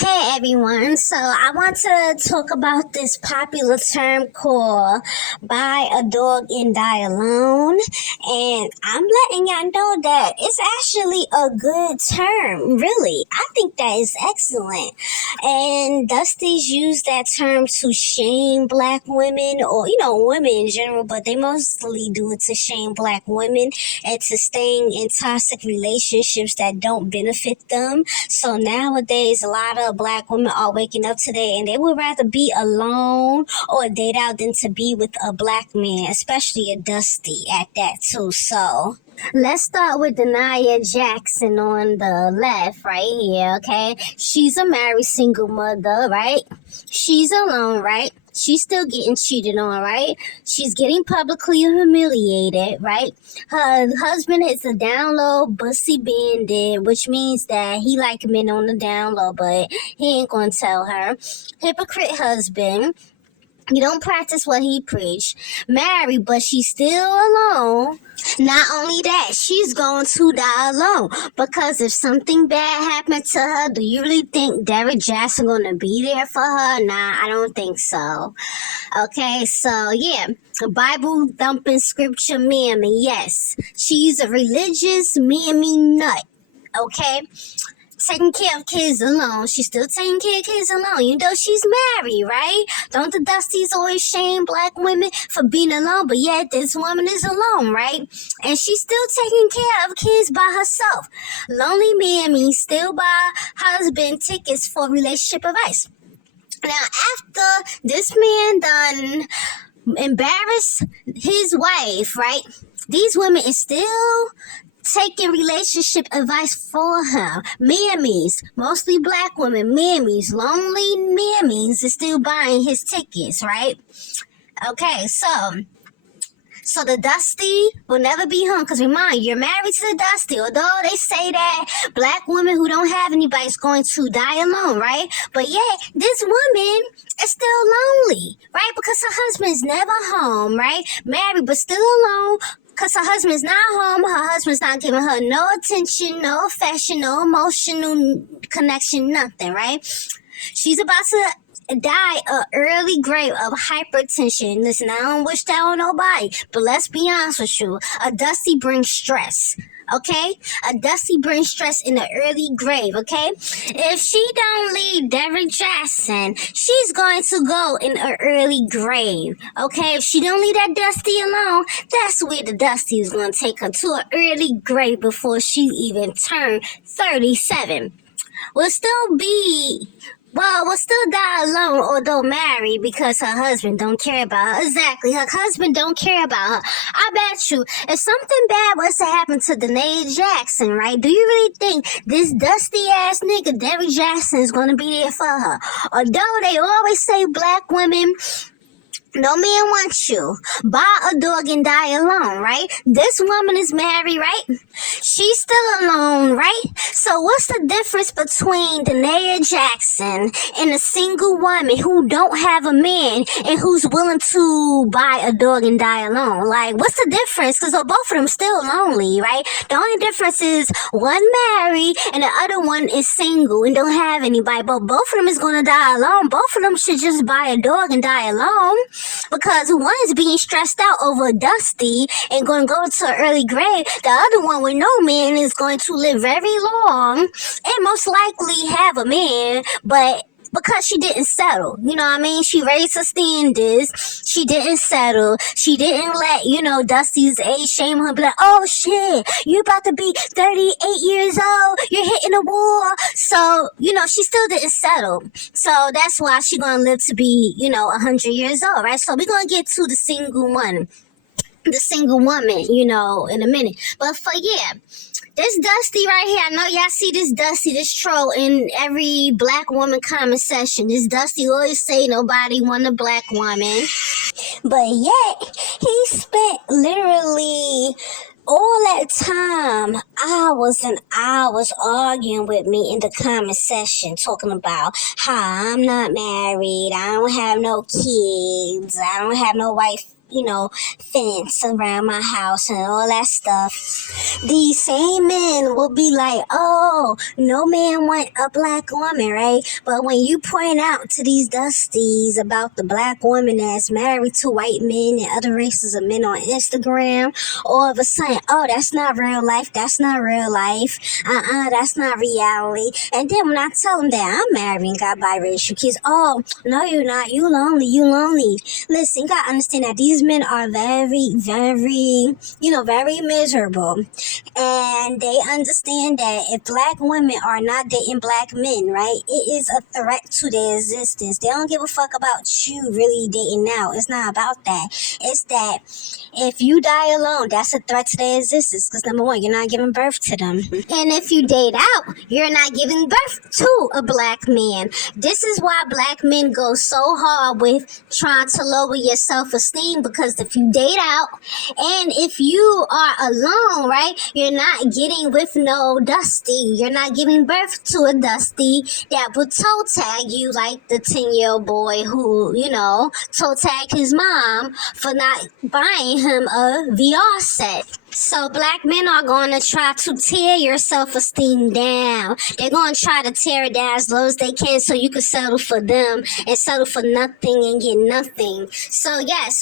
Hey everyone, so I want to talk about this popular term called buy a dog and die alone. And I'm letting y'all know that it's actually a good term, really. I think that is excellent. And Dusty's use that term to shame black women or, women in general, but they mostly do it to shame black women and to staying in toxic relationships that don't benefit them. So nowadays, a lot of black women are waking up today and they would rather be alone or date out than to be with a black man, especially a Dusty at that too. So let's start with Denia Jackson on the left right here, okay? She's a married single mother, right? She's alone, right? She's still getting cheated on, right? She's getting publicly humiliated, right? Her husband is a down low bussy bandit, which means that he like men on the down low, but he ain't gonna tell her. Hypocrite husband. He don't practice what he preached. Married, but she's still alone. Not only that, she's going to die alone. Because if something bad happened to her, do you really think Derek Jackson gonna be there for her? Nah, I don't think so. Okay, so yeah. Bible thumping scripture mammy, yes. She's a religious mammy nut. Okay? Taking care of kids alone. She's still taking care of kids alone, even though she's married, right? Don't the Dusties always shame black women for being alone? But yet this woman is alone, right? And she's still taking care of kids by herself. Lonely mammy still buy husband tickets for relationship advice. Now, after this man done embarrass his wife, right? These women is still taking relationship advice for her. Mammies, mostly black women, mammies, lonely mammies is still buying his tickets, right? Okay, so the Dusty will never be home. Because remind you, you're married to the Dusty. Although they say that black women who don't have anybody is going to die alone, right? But yet, this woman is still lonely, right? Because her husband's never home, right? Married, but still alone. Because her husband's not home, her husband's not giving her no attention, no affection, no emotional connection, nothing, right? She's about to die an early grave of hypertension. Listen, I don't wish that on nobody, but let's be honest with you. A Dusty brings stress. Okay? A Dusty brings stress in the early grave, okay? If she don't leave Derek Jackson, she's going to go in an early grave, okay? If she don't leave that Dusty alone, that's where the Dusty is going to take her to an early grave before she even turned 37. Will still die alone, although married, because her husband don't care about her. Exactly, her husband don't care about her. I bet you, if something bad was to happen to Denia Jackson, right, do you really think this dusty-ass nigga, Derek Jackson, is gonna be there for her? Although they always say black women, no man wants you. Buy a dog and die alone, right? This woman is married, right? She's still alone, right? So what's the difference between Denia Jackson and a single woman who don't have a man and who's willing to buy a dog and die alone? Like, what's the difference? Because both of them still lonely, right? The only difference is one married and the other one is single and don't have anybody. But both of them is going to die alone. Both of them should just buy a dog and die alone. Because one is being stressed out over Dusty and going to go to an early grave. The other one with no man is going to live very long and most likely have a man, but because she didn't settle. You know what I mean? She raised her standards. She didn't settle. She didn't let, Dusty's age shame her. Be like, oh shit, you about to be 38 years old. You're hitting a wall. So, she still didn't settle. So that's why she's going to live to be, 100 years old, right? So we're going to get to the single woman, in a minute. But this Dusty right here, I know y'all see this Dusty, this troll in every black woman comment section. This Dusty always say nobody want a black woman. But yet, he spent literally all that time, hours and hours arguing with me in the comment section, talking about how I'm not married, I don't have no kids, I don't have no wife fence around my house and all that stuff, these same men will be like, oh, no man want a black woman, right? But when you point out to these dusties about the black woman that's married to white men and other races of men on Instagram, all of a sudden, oh, that's not real life. That's not real life. That's not reality. And then when I tell them that I'm married and got biracial kids, oh, no, you're not. You lonely. You lonely. Listen, you gotta understand that these men are very, very, very miserable. And they understand that if black women are not dating black men, right, it is a threat to their existence. They don't give a fuck about you really dating now. It's not about that. It's that if you die alone, that's a threat to their existence. Because number one, you're not giving birth to them. And if you date out, you're not giving birth to a black man. This is why black men go so hard with trying to lower your self-esteem, because if you date out and if you are alone, right, you're not getting with no dusty. You're not giving birth to a dusty that would toe tag you like the 10-year-old boy who, toe tag his mom for not buying him a VR set. So black men are going to try to tear your self-esteem down. They're going to try to tear it down as low as they can so you can settle for them and settle for nothing and get nothing. So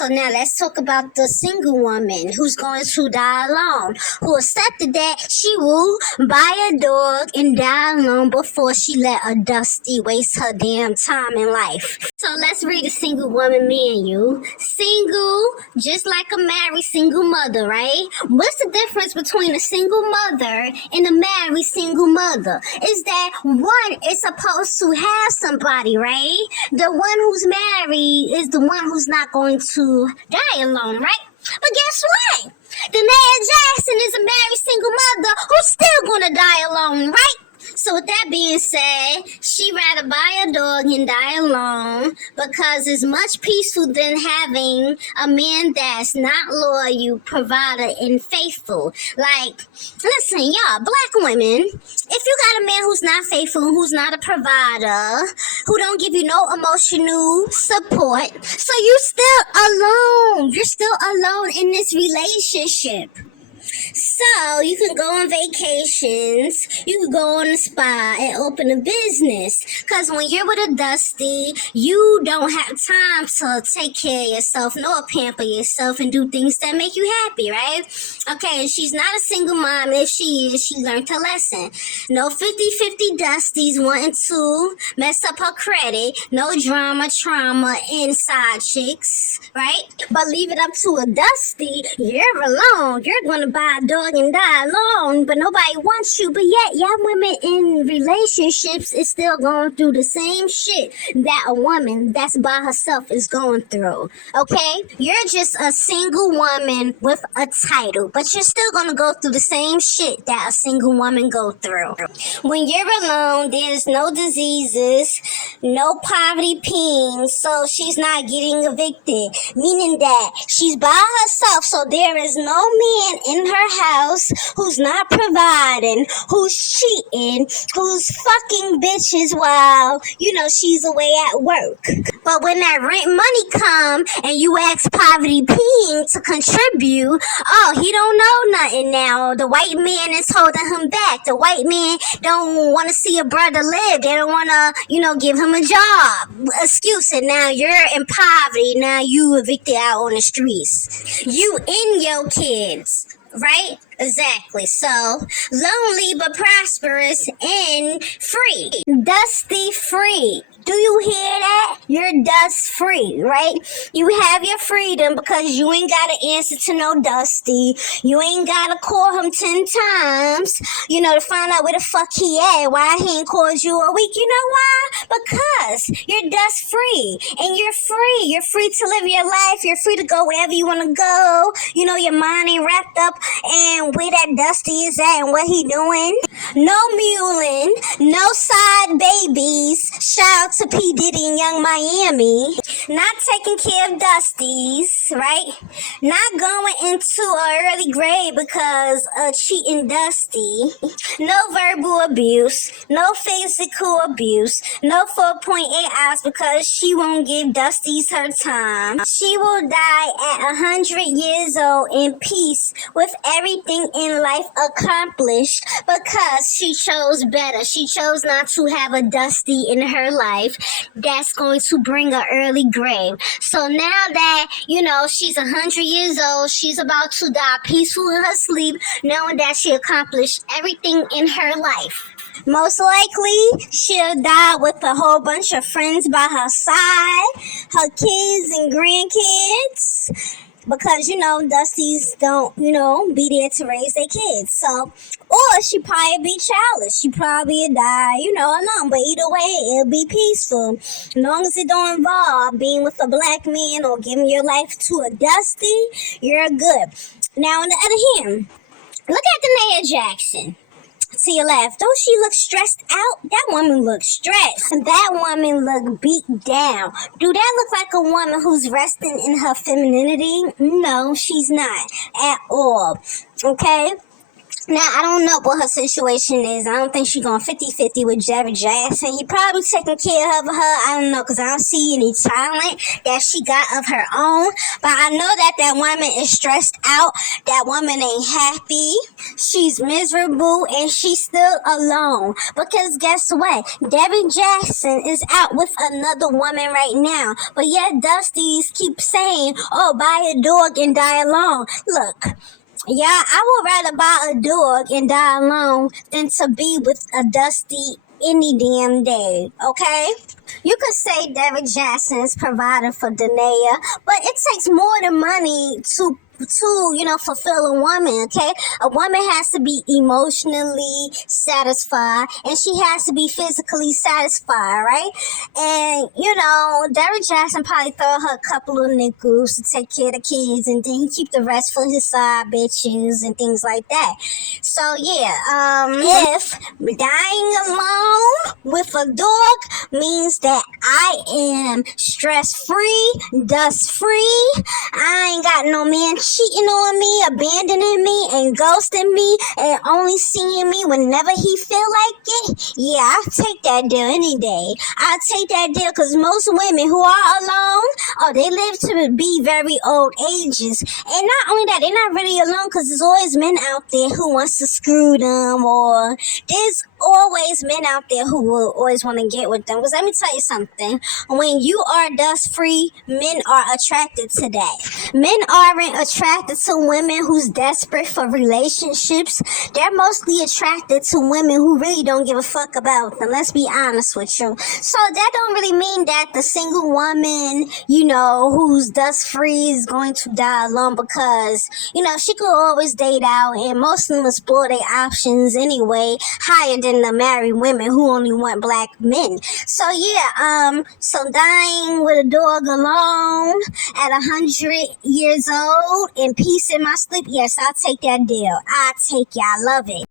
now let's talk about the single woman who's going to die alone, who accepted that she will buy a dog and die alone before she let a dusty waste her damn time in life. So let's read the single woman, me and you. Single, just like a married single mother, right? What's the difference between a single mother and a married single mother? Is that one is supposed to have somebody, right? The one who's married is the one who's not going to die alone, right? But guess what? The Nia Jackson is a married single mother who's still gonna die alone, right? So with that being said, she'd rather buy a dog and die alone because it's much peaceful than having a man that's not loyal, provider, and faithful. Like, listen, y'all, black women, if you got a man who's not faithful, who's not a provider, who don't give you no emotional support, so you still alone. You're still alone in this relationship. So you can go on vacations, you can go on a spa and open a business. Because when you're with a dusty, you don't have time to take care of yourself nor pamper yourself and do things that make you happy, right? Okay, and she's not a single mom. If she is, she learned her lesson. No 50-50 dusties wanting to mess up her credit. No drama, trauma, inside chicks, right? But leave it up to a dusty. You're alone. You're going to buy a dog and die alone, but nobody wants you. But yet, y'all women in relationships is still going through the same shit that a woman that's by herself is going through. Okay? You're just a single woman with a title, but you're still gonna go through the same shit that a single woman go through. When you're alone, there's no diseases, no poverty pings, so she's not getting evicted, meaning that she's by herself, so there is no man in her house who's not providing, who's cheating, who's fucking bitches while, she's away at work. But when that rent money come and you ask Poverty Ping to contribute, oh, he don't know nothing now. The white man is holding him back. The white man don't want to see a brother live. They don't want to, give him a job. Excuse it. Now you're in poverty. Now you evicted out on the streets. You and your kids. Right? Exactly. So, lonely but prosperous and free. Dusty free. Do you hear that? You're dust free, right? You have your freedom because you ain't got to answer to no dusty. You ain't got to call him 10 times, to find out where the fuck he at, why he ain't called you a week. You know why? Because you're dust free and you're free. You're free to live your life. You're free to go wherever you want to go. Your mind ain't wrapped up and where that dusty is at and what he doing. No muling, no side babies. Shout out to P. Diddy and Young Miami. Not taking care of dusties. peace, right? Not going into an early grave because of cheating Dusty. No verbal abuse, no physical abuse, no 4.8 hours because she won't give Dusty's her time. She will die at 100 years old in peace with everything in life accomplished because she chose better. She chose not to have a Dusty in her life that's going to bring an early grave. So now that, she's 100 years old, she's about to die peaceful in her sleep, knowing that she accomplished everything in her life. Most likely, she'll die with a whole bunch of friends by her side, her kids and grandkids. Because, Dusties don't, be there to raise their kids. So, or she probably be childless. She probably die, alone. But either way, it'll be peaceful. As long as it don't involve being with a black man or giving your life to a Dusty, you're good. Now, on the other hand, look at Danae Jackson. To your left, don't she look stressed out? That woman looks stressed. That woman look beat down. Do that look like a woman who's resting in her femininity? No, she's not at all. Okay? Now, I don't know what her situation is. I don't think she's going 50-50 with Derrick Jackson. He probably taking care of her. I don't know, because I don't see any talent that she got of her own. But I know that that woman is stressed out. That woman ain't happy. She's miserable, and she's still alone. Because guess what? Derrick Jackson is out with another woman right now. But yet, Dusties keep saying, oh, buy a dog and die alone. Look. Yeah, I would rather buy a dog and die alone than to be with a Dusty any damn day, okay? You could say Derrick Jackson is providing for Danae, but it takes more than money to fulfill a woman, okay? A woman has to be emotionally satisfied, and she has to be physically satisfied, right? And, Derrick Jackson probably throw her a couple of nickels to take care of the kids, and then he keep the rest for his side bitches and things like that. So, yeah, if dying alone with a dog means that I am stress-free, dust-free, I ain't got no man cheating on me, abandoning me, and ghosting me, and only seeing me whenever he feel like it, yeah, I'll take that deal any day. I'll take that deal because most women who are alone, they live to be very old ages. And not only that, they're not really alone because there's always men out there who wants to screw them, or there's always men out there who will always want to get with them. Because let me tell you something. When you are dust free, men are attracted to that. Men aren't attracted to women who's desperate for relationships. They're mostly attracted to women who really don't give a fuck about them. Let's be honest with you. So that don't really mean that the single woman, who's dust free is going to die alone, because, she could always date out, and most of them explore their options anyway, higher than the married women who only want black men. So yeah, so dying with a dog alone at 100 years old in peace in my sleep, yes, I'll take that deal. I'll take it. I love it.